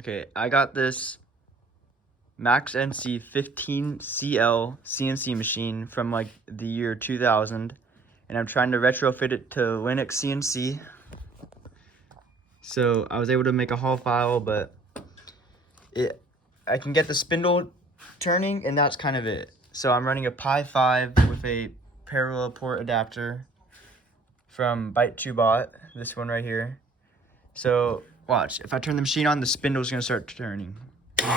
Okay, I got this Maxnc15CL CNC machine from like the year 2000, and I'm trying to retrofit it to LinuxCNC. So I was able to make a haul file, but I can get the spindle turning, and that's kind of it. So I'm running a Pi 5 with a parallel port adapter from Byte2Bot, this one right here. So watch, if I turn the machine on, the spindle's gonna start turning. Then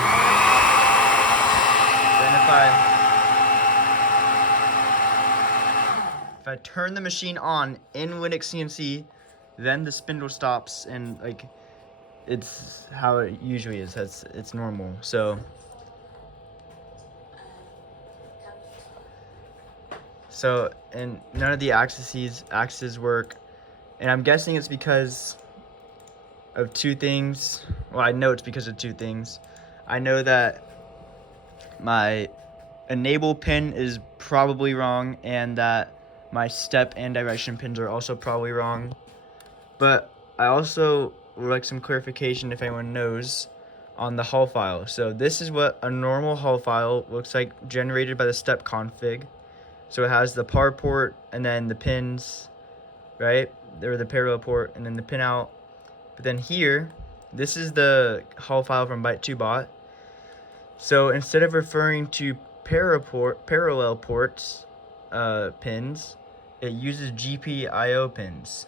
if I turn the machine on in LinuxCNC, then the spindle stops, and like it's how it usually is. It's normal. And none of the axes work, and I'm guessing it's because of two things. Well, I know it's because of two things. I know that my enable pin is probably wrong, and that my step and direction pins are also probably wrong. But I also would like some clarification, if anyone knows, on the haul file. So this is what a normal haul file looks like, generated by the step config. So it has the PAR port, and then the pins, right? Or the parallel port, and then the pin out. But then here, this is the haul file from Byte2Bot. So instead of referring to parallel ports pins, it uses GPIO pins.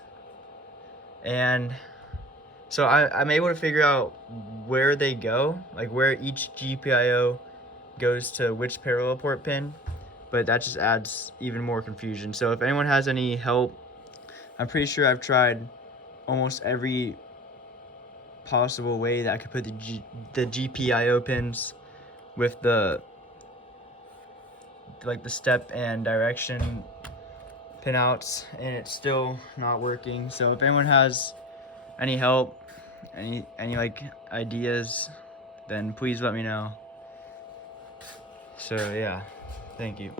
And so I'm able to figure out where they go, like where each GPIO goes to which parallel port pin, but that just adds even more confusion. So if anyone has any help, I'm pretty sure I've tried almost every possible way that I could put the GPIO pins with the step and direction pinouts, and it's still not working. So if anyone has any help, any like ideas, then please let me know. So yeah, thank you.